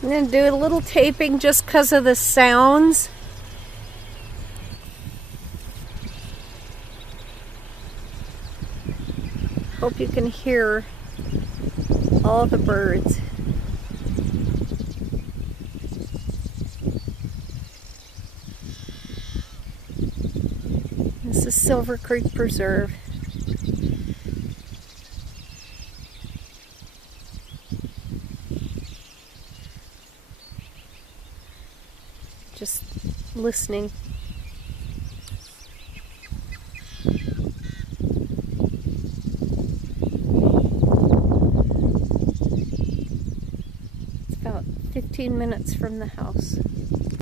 I'm going to do a little taping just because of the sounds. Hope you can hear all the birds. This is Silver Creek Preserve. Just listening. It's about 15 minutes from the house.